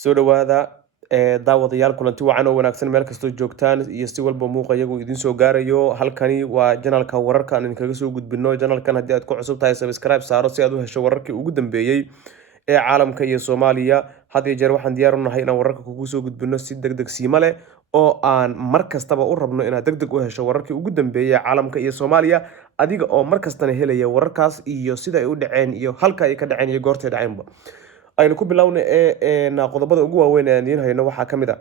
soo dhawaada daawadayaal kulanti wacan oo wanaagsan meel kastoo joogtaan iyo si walba muuqa iyagu idiin soo gaarayo. Halkani waa janalka wararka aan idinkaga soo gudbino. Janalkan haddii aad ku cusub tahay subscribe saaro si aad u hesho wararkii ugu dambeeyey ee caalamka iyo Soomaaliya. Had iyo jeer waxaan diyaar u nahay inaan wararka kugu soo gudbino si degdeg siima leh oo aan mar kastaba u rabno inaad degdeg u hesho wararkii ugu dambeeyey ee caalamka iyo Soomaaliya, adiga oo mar kastana helaya wararkaas iyo sida ay u dhaceen iyo halka ay ka dhaceen iyo goorta ay dhaceenba. aynu ku bilowna qodobada ugu waaweyn ee aan idiin hayno waxaa ka mid ah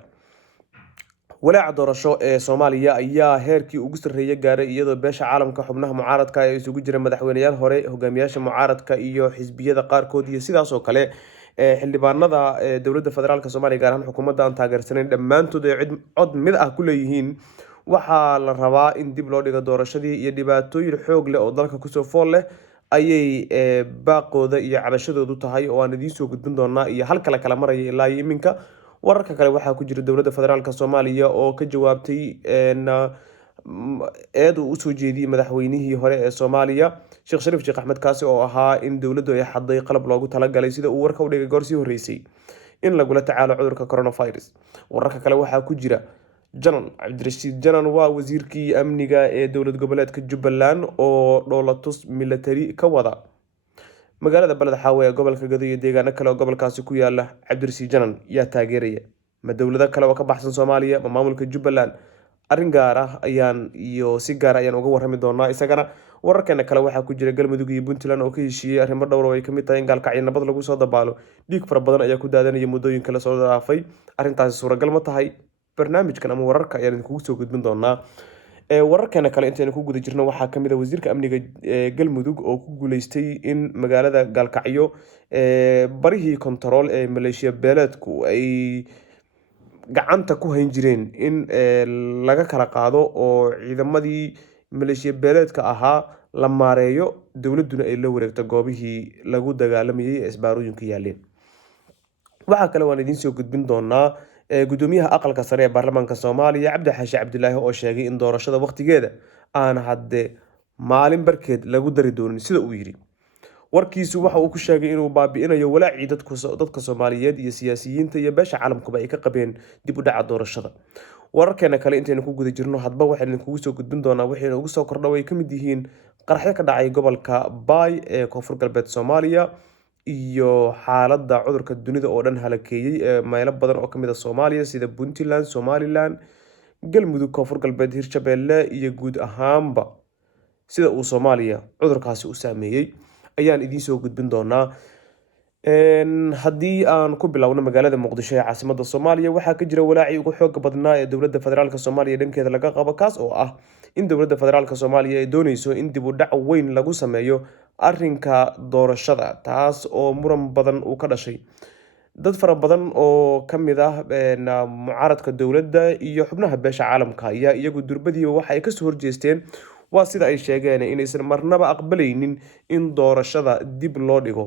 walaaca doorasho ee Soomaaliya ayaa heerkii ugu sarreeyay gaaray iyadoo beesha caalamka xubnaha mucaaradka ay isugu jira madaxweynayaal hore, hogaamiyaasha mucaaradka iyo xisbiyada qaarkood iyo sidaas oo kale xildhibaanada dowladda federaalka Soomaaliya gaar ahaan xukuumadda aan taageersanayn dhammaantood ay cod mid ah ku leeyihiin. waxaa la rabaa in dib loo dhigo doorashadii iyo dhibaatooyin xoog leh oo dalka kusoo fool leh ayay baaqooda iyo cabashadoodu tahay oo aan idiin soo gudbin doonaa iyo halka la kala maraya ilaa iyo iminka. wararka kale waxaa ku jira dowladda federaalka Soomaaliya oo ka jawaabtay eed uu usoo jeediyey madaxweynihii hore ee Soomaaliya Sheekh Shariif Sheekh Axmed kaasi oo ahaa in dowladdu ay xaday qalab loogu talagalay sida uu warka u dhigay goor sii horeysay in lagula tacaalo cudurka coronavirus. wararka kale waxaa ku jira Janan Cabdirashiid Janan waa wasiirkii amniga ee dowlad goboleedka Jubbaland oo dhoolatus military ka wada magaalada Balad Xaawe ee gobolka Gadow iyo deegaano kale oo gobolkaasi ku yaala. Cabdirashiid Janan yaa taageeraya ma dowlado kale oo ka baxsan Soomaaliya ma maamulka Jubbaland? arrin gaar ah iyo si gaar ah ayaan uga warrami doonaa isagana. wararkeena kale waxaa ku jira Galmudug iyo Puntland oo ka heshiiyey arrimo dhowr oo ay ka mid tahay in gaalkacyo nabad lagu soo dabaalo. dhiig fara badan ayaa ku daadanaya muddooyin kale soo dhaafay. arrintaasi suuragal ma tahay? barnaamijkan ama wararka ayaan idinkugu soo gudbin doonaa. wararkeena kale intaynu ku guda jirno waxaa ka mid ah wasiirka amniga Galmudug oo ku guuleystay in magaalada gaalkacyo barihii kontarool ee maleeshiya beeleedku ay gacanta ku hayn jireen in laga kala qaado oo ciidamadii maleeshiya beeleedka ahaa la maareeyo, dowladduna ay la wareegto goobihii lagu dagaalamayay ee isbaarooyinka yaaleen. waxaa kale waan idiin soo gudbin doonaa gudoomiyaha aqalka sare ee baarlamaanka Soomaaliya Cabdi Xaashi Cabdilaahi oo sheegay in doorashada waqtigeeda aan hadde maalin barkeed lagu dari doonin sida uu yiri. warkiisu waxa uu ku sheegay inuu baabi'inayo walaacii dadka Soomaaliyeed iyo siyaasiyiinta iyo beesha caalamkuba ay ka qabeen dib u dhaca doorashada. wararkeena kale intaynu ku guda jirno hadba waxaan idinkugu soo gudbin doonaa wixii ugu soo kordha ay ka mid yihiin qaraxyo ka dhacay gobolka Bay ee Koonfur Galbeed Soomaaliya iyo xaaladda cudurka dunida oo dhan halakeeyay ee meelo badan oo ka mid ah Soomaaliya sida Puntland, Somaliland, Galmudug, Koonfur Galbeed, Hirshabelle iyo guud ahaanba sida uu Soomaaliya cudurkaasi u saameeyay ayaan idiin soo gudbin doonaa. haddii aan ku bilowno magaalada Muqdisho ee caasimadda Soomaaliya waxaa ka jira walaacii ugu xoog badnaa ee dowladda federaalka Soomaaliya dhankeeda laga qabo kaas oo ah in dowladda federaalka Soomaaliya ay dooneyso in dib u dhac weyn lagu sameeyo arrinka doorashada, taas oo muran badan uu ka dhashay. dad fara badan oo ka mid ah mucaaradka dowladda iyo xubnaha beesha caalamka ayaa iyagu durbadiiba waxa ay kasoo horjeesteen waa sida ay sheegeen inaysan marnaba aqbalaynin in doorashada dib loo dhigo.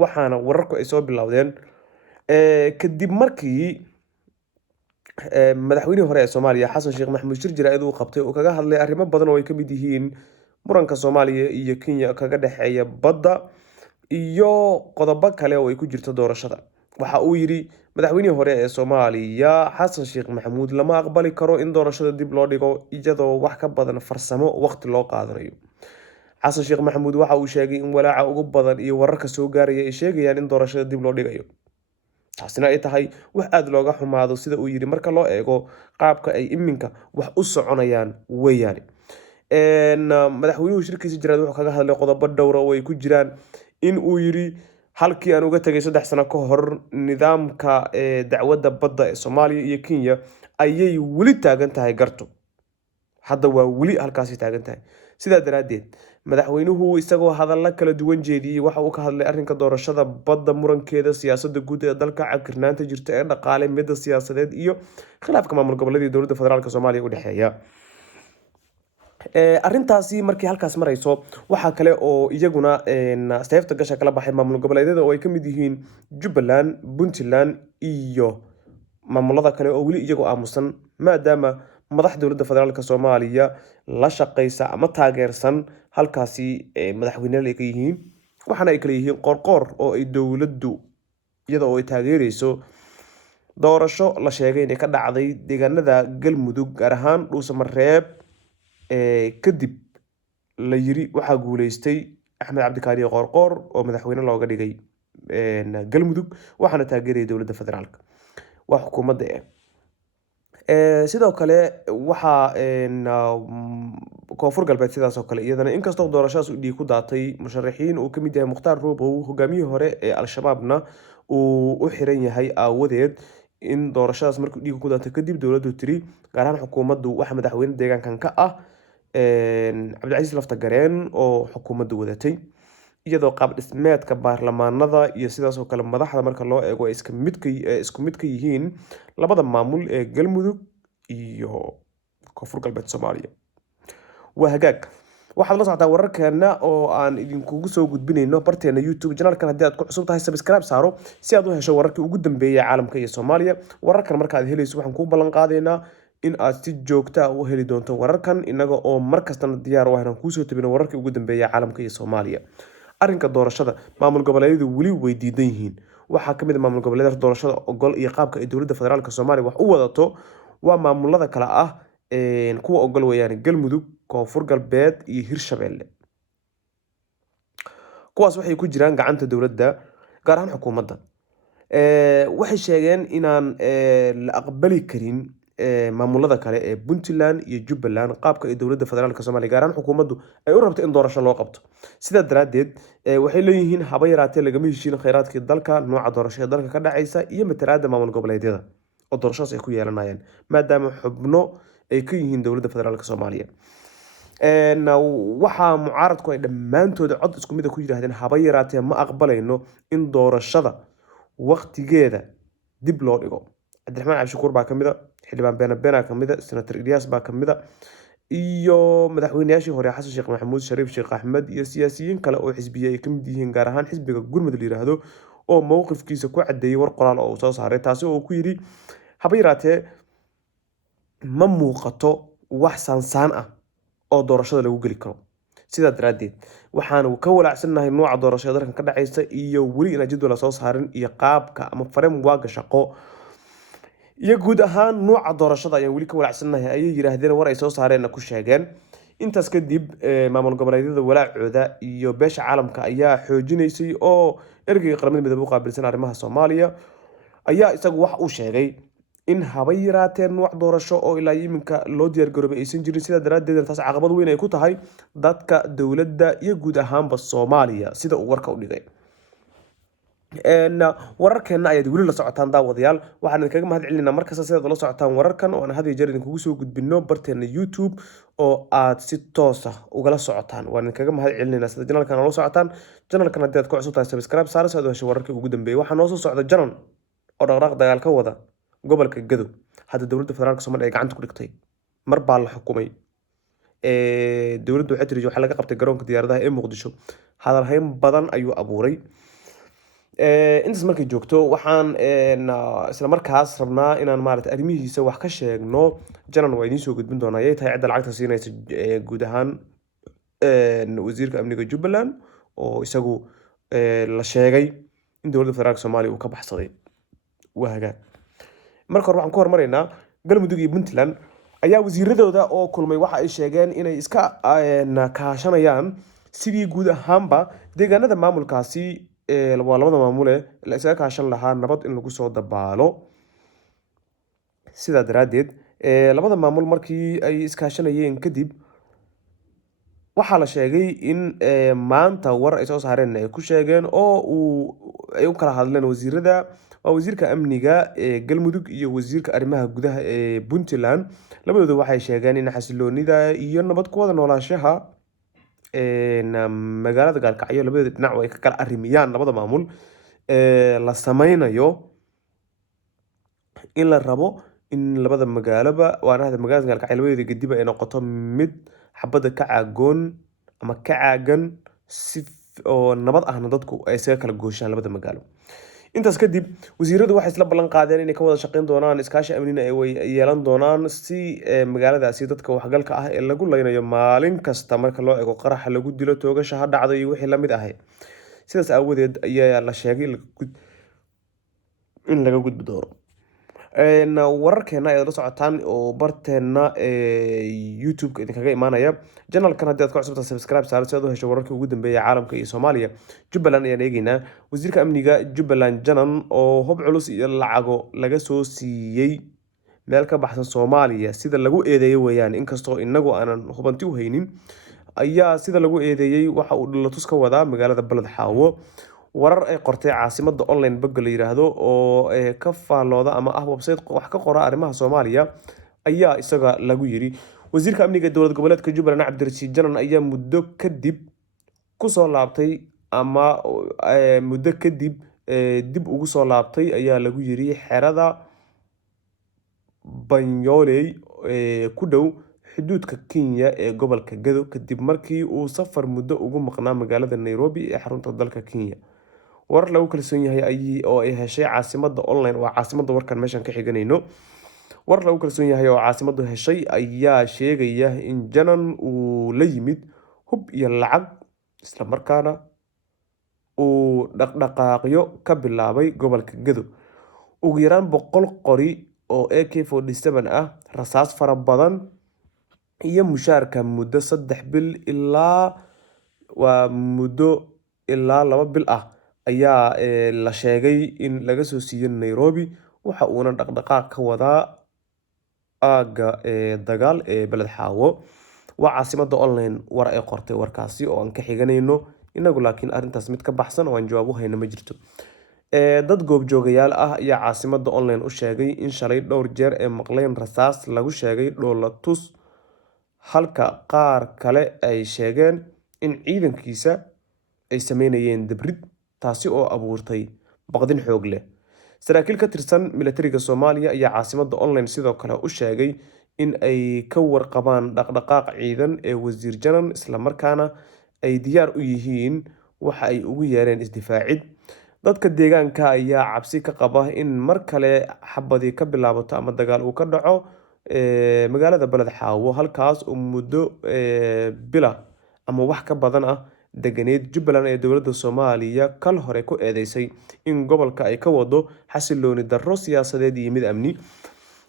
waxaana wararku ay soo bilowdeen kadib markii madaxweynihii hore ee Soomaaliya Xasan Sheekh Maxamuud shir jaraa'id uu qabtay oo kaga hadlay arrimo badan oo ay ka mid yihiin muranka Soomaaliya iyo Kenya kaga dhaxeeya badda iyo qodobo kale oo ay ku jirto doorashada. waxa uu yiri madaxweynihii hore ee Soomaaliya Xasan Sheekh Maxamuud lama aqbali karo in doorashada dib loo dhigo iyadoo wax ka badan farsamo waqti loo qaadanayo. Xasan Sheekh Maxamuud waxa uu sheegay in walaaca ugu badan iyo wararka soo gaaraya ay sheegayaan in doorashada dib loo dhigayo, taasina ay tahay wax aad looga xumaado sida uu yiri marka loo eego qaabka ay iminka wax u soconayaan weeyaan. madaxweynuhu shirkiisa jiraad wuxuu kaga hadlay qodobo dhowr oo ay ku jiraan in uu yiri halkii aan uga tagay 3 sano ka hor nidaamka dacwadda badda ee Soomaaliya iyo Kenya ayay weli taagan tahay garto, hadda waa weli halkaasi taagan tahay. sidaa daraadeed madaxweynuhu isagoo hadallo kala duwan jeediyey waxa uu ka hadlay arrinka doorashada badda, murankeeda, siyaasadda guud ee dalka, cagirnaanta jirta ee dhaqaale, midda siyaasadeed iyo khilaafka maamul goboleedyada dowladda federaalka Soomaaliya u dhexeeya. arrintaasi markii halkaas marayso waxaa kale oo iyaguna seefta gasha kala baxay maamul goboleedyada oo ay ka mid yihiin Jubbaland, Puntland iyo maamulada kale oo weli iyagu aamusan maadaama madaxda dowladda federaalka Soomaaliya la shaqeysa ama taageersan halkaasi madaxweynaha ay ka yihiin. waxaana ay kala yihiin qorqor oo ay dowladdu iyada oo ay taageereyso doorasho la sheegay inay ka dhacday deegaanada galmudug gaar ahaan dhuusamareeb kadib la yiri waxaa guuleystay axmed cabdikaariye qoorqoor oo madaxweyne looga dhigay galmudug waxaana taageeraya dowladda federaalk waa xukuumadda sidoo kale waxaa koonfur galbeed sidaas oo kale iyadana inkastoo doorashadaas uu dhiig ku daatay musharaxiin uu kamid yahay mukhtaar roobow hogaamiyihii hore ee al-shabaabna uu u xiran yahay aawadeed in doorashadaas markuu dhiig ku daatay kadib dowladdu tiri gaar ahaan xukuumaddu waxa madaxweyne deegaankan ka ah cabdicasiis laftagareen oo xukuumaddu wadatay iyadoo qaab dhismeedka baarlamaanada iyo sidaas oo kale madaxda marka loo eego ay isku mid ka yihiin labada maamul ee galmudug iyo koonfur galbeed soomaaliya waa hagaag waxaad la socotaa wararkeena oo aan idinkugu soo gudbinayno barteena youtube janaalkan haddii aad ku cusub tahay subscribe saaro si aad u hesho wararkii ugu dambeeyay caalamka iyo soomaaliya wararkan marka aad helayso waxaan kuu ballan qaadaynaa in aad si joogta u heli doonto wararkan inaga oo markastana diyaar u ah inaan kuusoo tabino wararkii ugu dambeeyay caalamka iyo soomaaliya arrinka doorashada maamul goboleedyadu weli way diidan yihiin waxaa kamid ah maamul goboleedyada doorashada ogol iyo qaabka ay dowladda federaalka soomaaliya wax u wadato waa maamulada kale ah kuwa ogol weeyaan galmudug koonfur galbeed iyo hirshabeelle kuwaas waxay ku jiraan gacanta dowladda gaar ahaan xukuumadda waxay sheegeen inaan la aqbali karin maamulada kale ee puntland iyo jubbaland qaabka ay dowladda federaalka soomaaliya gaar ahaan xukuumaddu ay u rabto in doorasho loo qabto sidaa daraaddeed waxay leeyihiin haba yaraatee lagama heshiin kheyraadkii dalka nooca doorasho ee dalka ka dhacaysa iyo matalaadda maamul goboleedyada oo doorashadaas ay ku yeelanayaan maadaama xubno ay ka yihiin dowladda federaalka soomaaliya waxaa mucaaradku ay dhammaantooda cod isku mid a ku yidhaahdeen haba yaraatee ma aqbalayno in doorashada waqtigeeda dib loo dhigo cabdiraxmaan cabdishakuur baa kamid a xildhibaan beenabena kamid a senator ilyas baa kamid a iyo madaxweynayaashii hore xasan sheekh maxamuud shariif sheekh axmed iyo siyaasiyiin kale oo xisbiye ay kamid yihiin gaar ahaan xisbiga gurmud la yiraahdo oo mowqifkiisa ku cadeeyay war qoraal oo uu soo saaray taasi oo ku yidhi haba yaraatee ma muuqato wax saansaan ah oo doorashada lagu geli karo sidaa daraaddeed waxaanu ka walaacsannahay nooca doorashada dalkan ka dhacaysa iyo weli inaan jadwal soo saarin iyo qaabka ama framework shaqo iyo guud ahaan nooca doorashada ayaan weli ka walaacsannahay ayay yiraahdeen war ay soo saareen ku sheegeen intaas kadib maamul goboleedyada walaacooda iyo beesha caalamka ayaa xoojinaysay oo ergeyga qaramada midoobay u qaabilsan arrimaha Soomaaliya ayaa isagu wax uu sheegay in haba yaraatee nooc doorasho oo ilaa iminka loo diyaar garoobay aysan jirin sidaa daraaddeed taas caqabad weyn ay ku tahay dadka dowladda iyo guud ahaanba Soomaaliya sida uu warka u dhigay wararkeena ayaad weli la socotaan daawadayaal waxaan idinkaga mahad celinaa markasta sidaad ula socotaan wararkan oo aan had iyo jeer idinkugu soo gudbino barteena YouTube oo aad si toos ah ugala socotaan waan idinkaga mahad celinaa sida janaalkan ula socotaan janaalkan haddii aad ku cusub tahay subscribe saar si aad u hesho wararkii ugu dambeeyay waxaa noo soo socda janan oo dhaqdhaqaaq dagaal ka wada gobolka Gadow hadda dowladda federaalka Soomaaliya ay gacanta ku dhigtay mar baa la xukumay dowladdu waxay tiri waxa laga qabtay garoonka diyaaradaha ee Muqdisho hadal hayn badan ayuu abuuray intaas markay joogto waxaan isla markaas rabnaa inaan maaragtay arrimihiisa wax ka sheegno janan waa idiin soo gudbin doonaa ayay tahay cidda lacagta siinaysa guud ahaan wasiirka amniga Jubbaland oo isagu la sheegay in dowladda federaalka Soomaaliya uu ka baxsaday waa hagaag marka hore waxaan ku hormaraynaa galmudug iyo puntland ayaa wasiiradooda oo kulmay waxa ay sheegeen inay iska kaashanayaan sidii guud ahaanba deegaanada maamulkaasi waa labada maamule la iskaga kaashan lahaa nabad in lagu soo dabaalo sidaa daraaddeed labada maamul markii ay iskaashanayeen kadib waxaa la sheegay in maanta war ay soo saareen ay ku sheegeen oo ay u kala hadleen wasiirada waa wasiirka amniga ee galmudug iyo wasiirka arrimaha gudaha ee puntland labadooda waxay sheegeen in xasiloonida iyo nabad ku wada noolaanshaha magaalada gaalkacyo labada dhinac ay ka kala arrimiyaan labada maamul la sameynayo in la rabo in labada magaaloba waana magaalada gaalkacyo labadeeda gadiba ay noqoto mid xabada ka caagoon ama ka caagan si oo nabad ahna dadku ay isaga kala gooshaan labada magaalo intaas kadib wasiiradu waxay isla ballan qaadeen inay ka wada shaqeyn doonaan iskaashi amniina ay yeelan doonaan si magaaladaasi dadka waxgalka ah ee lagu leynayo maalin kasta marka loo eego qaraxa lagu dilo toogasha ha dhacdo iyo wixii lamid ahay sidaas aawadeed ayaa la sheegay in laga gudbi doono wararkeena ayaad la socotaan oo barteena youtube-ka idinkaga imaanaya. Channelkan haddii aad ku cusubtahay subscribe saar si aad u hesho wararkii ugu dambeeyay caalamka iyo Soomaaliya. Jubbaland ayaan eegaynaa. Wasiirka amniga Jubbaland Janan oo hub culus iyo lacago laga soo siiyey meel ka baxsan Soomaaliya sida lagu eedeeyay weeyaan, inkastoo inagu aanan hubanti u haynin, ayaa sida lagu eedeeyay waxa uu dhulatus ka wadaa magaalada Balad Xaawo. warar ay qortay caasimada online bog la yiraahdo oo ka faalooda ama ah website wax ka qora arrimaha Soomaaliya ayaa isaga lagu yiri wasiirka amniga dowlad goboleedka Jubbaland Cabdirashiid Janan ayaa muddo kadib ku soo laabtay ama muddo kadib dib ugu soo laabtay ayaa lagu yiri xerada Banyoley ku dhow xuduudka Kenya ee gobolka Gedo kadib markii uu safar muddo ugu maqnaa magaalada Nairobi ee xarunta dalka Kenya. warar lagu kalsoon yahay oo ay heshay caasimada online waa caasimada warkan meeshan ka xiganayno. warar lagu kalsoon yahay oo caasimadu heshay ayaa sheegaya in Janan uu la yimid hub iyo lacag isla markaana uu dhaqdhaqaaqyo ka bilaabay gobolka Gedo. ugu yaraan 100 qori oo AK47 ah, rasaas fara badan iyo mushaarka muddo 3 bil ilaa 2 bil ah ayaa la sheegay in laga soo siiyay Nairobi. waxa uuna dhaqdhaqaaq ka wadaa aaga dagaal ee Balad Xaawo. waa caasimada online war ay qortay warkaasi oo aan ka xiganayno inagu, laakiin arrintaas mid ka baxsan oo aan jawaab u hayno ma jirto. dad goobjoogayaal ah ayaa caasimada online u sheegay in shalay dhowr jeer ee maqleen rasaas lagu sheegay dholatus, halka qaar kale ay sheegeen in ciidankiisa ay sameynayeen dabrid, taasi oo abuurtay baqdin xoog leh. saraakiil ka tirsan militariga Soomaaliya ayaa caasimada online sidoo kale u sheegay in ay ka warqabaan dhaqdhaqaaq ciidan ee wasiir Janan isla markaana ay diyaar u yihiin waxa ay ugu yeereen isdifaacid. dadka deegaanka ayaa cabsi ka qaba in mar kale xabadi ka bilaabato ama dagaal uu ka dhaco magaalada Balad Xaawo, halkaas oo muddo bila ama wax ka badan ah deganeed. Jubbaland ee dowladda Soomaaliya kal hore ku eedeysay in gobolka ay ka wado xasilooni darro siyaasadeed iyo mid amni.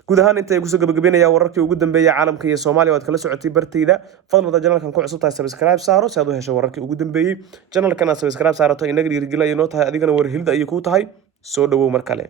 guud ahaan inta ay kusoo gabagabeynaya wararkii ugu dambeeyay caalamka iyo Soomaaliya waad kala socotay bartayda. fadlan channelkan ku cusub tahay subscribe saaro si aad u hesho wararkii ugu dambeeyay. channelkan subscribe saarato inaga dhiirigelin ay noo tahay, adigana war helid ay ku tahay. soo dhawow mar kale.